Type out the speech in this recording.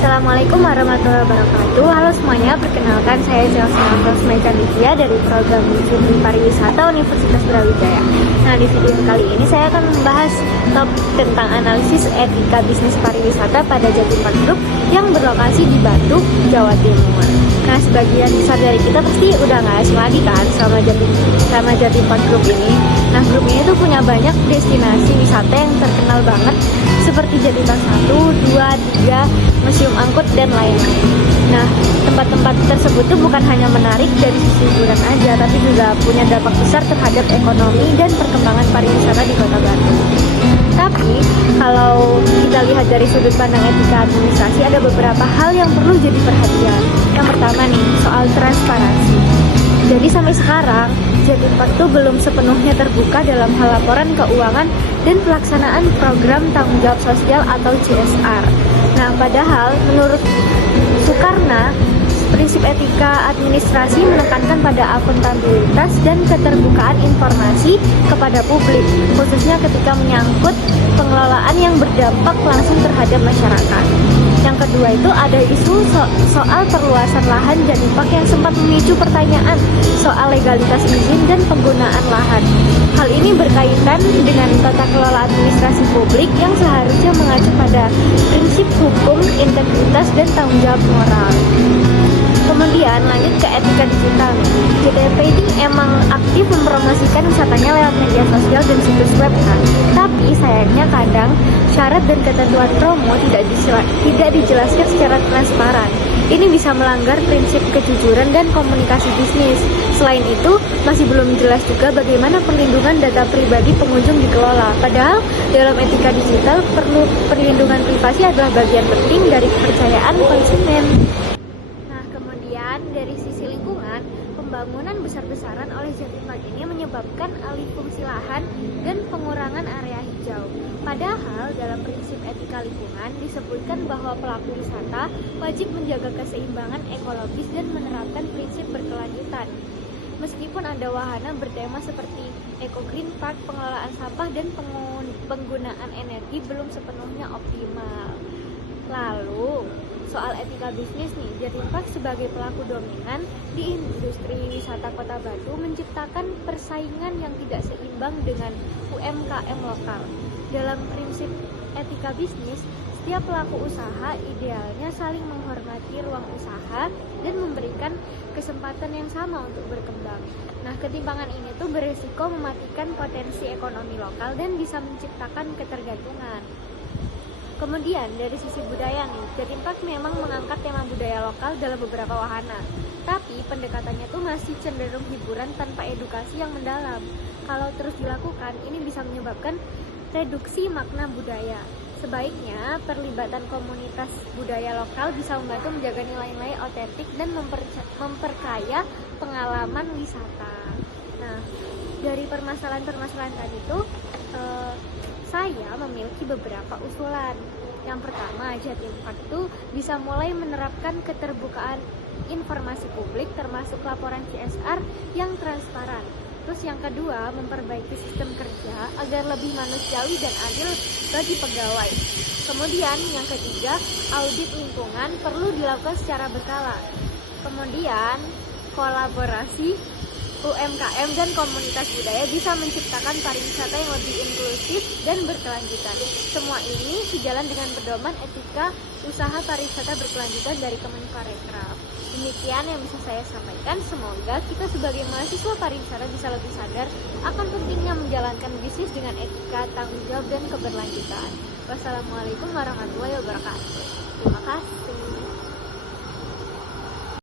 Assalamualaikum warahmatullahi wabarakatuh. Halo semuanya, perkenalkan saya Zelsa Meja Nivia dari program Studi Pariwisata Universitas Brawijaya. Nah, di video kali ini saya akan membahas topik tentang analisis etika bisnis pariwisata pada Jatim Park Group yang berlokasi di Batu, Jawa Timur. Nah, sebagian besar dari kita pasti udah nggak asing lagi kan sama Jatim Park Group ini. Nah, grup ini tuh punya banyak destinasi wisata yang terkenal banget seperti Jatim Park 1, 2, 3, Museum Angkut, dan lain-lain. Nah, tempat-tempat tersebut tuh bukan hanya menarik dari sisi hiburan aja, tapi juga punya dampak besar terhadap ekonomi dan perkembangan pariwisata di Kota Batu. Tapi, kalau kita lihat dari sudut pandang etika administrasi, ada beberapa hal yang perlu jadi perhatian. Yang pertama nih, soal transparansi. Jadi sampai sekarang, Jatim Park tuh belum sepenuhnya terbuka dalam hal laporan keuangan dan pelaksanaan program tanggung jawab sosial atau CSR. Nah, padahal menurut Soekarno, prinsip etika administrasi menekankan pada akuntabilitas dan keterbukaan informasi kepada publik, khususnya ketika menyangkut pengelolaan yang berdampak langsung terhadap masyarakat. Yang kedua itu ada isu soal perluasan lahan Jatim Park yang sempat memicu pertanyaan soal legalitas izin dan penggunaan lahan. Hal ini berkaitan dengan tata kelola administrasi publik yang seharusnya mengacu pada prinsip hukum, integritas, dan tanggung jawab moral. Kemudian lanjut ke etika digital. JTP ini emang aktif mempromosikan wisatanya lewat media sosial dan situs web kan. Tapi sayangnya kadang syarat dan ketentuan promo tidak dijelaskan secara transparan. Ini bisa melanggar prinsip kejujuran dan komunikasi bisnis. Selain itu, masih belum jelas juga bagaimana perlindungan data pribadi pengunjung dikelola. Padahal dalam etika digital, perlindungan privasi adalah bagian penting dari kepercayaan konsumen. Dari sisi lingkungan, pembangunan besar-besaran oleh Jatim Park ini menyebabkan alih fungsi lahan dan pengurangan area hijau. Padahal dalam prinsip etika lingkungan disebutkan bahwa pelaku wisata wajib menjaga keseimbangan ekologis dan menerapkan prinsip berkelanjutan. Meskipun ada wahana bertema seperti Eco Green Park, pengelolaan sampah dan penggunaan energi belum sepenuhnya optimal. Lalu, soal etika bisnis nih, Jatim Park sebagai pelaku dominan di industri wisata Kota Batu menciptakan persaingan yang tidak seimbang dengan UMKM lokal. Dalam prinsip etika bisnis, setiap pelaku usaha idealnya saling menghormati ruang usaha dan memberikan kesempatan yang sama untuk berkembang. Nah, ketimpangan ini tuh beresiko mematikan potensi ekonomi lokal dan bisa menciptakan ketergantungan. Kemudian dari sisi budaya nih, Jatim Park memang mengangkat tema budaya lokal dalam beberapa wahana. Tapi pendekatannya tuh masih cenderung hiburan tanpa edukasi yang mendalam. Kalau terus dilakukan, ini bisa menyebabkan reduksi makna budaya. Sebaiknya perlibatan komunitas budaya lokal bisa membantu menjaga nilai-nilai otentik dan memperkaya pengalaman wisata. Nah, dari permasalahan-permasalahan tadi tuh, saya memiliki beberapa usulan. Yang pertama, Jatim Park itu bisa mulai menerapkan keterbukaan informasi publik termasuk laporan CSR yang transparan. Terus yang kedua, memperbaiki sistem kerja agar lebih manusiawi dan adil bagi pegawai. Kemudian yang ketiga, audit lingkungan perlu dilakukan secara berkala. Kemudian kolaborasi UMKM dan komunitas budaya bisa menciptakan pariwisata yang lebih inklusif dan berkelanjutan. Semua ini sejalan dengan pedoman etika usaha pariwisata berkelanjutan dari Kemenparekraf. Demikian yang bisa saya sampaikan. Semoga kita sebagai mahasiswa pariwisata bisa lebih sadar akan pentingnya menjalankan bisnis dengan etika, tanggung jawab, dan keberlanjutan. Wassalamualaikum warahmatullahi wabarakatuh. Terima kasih.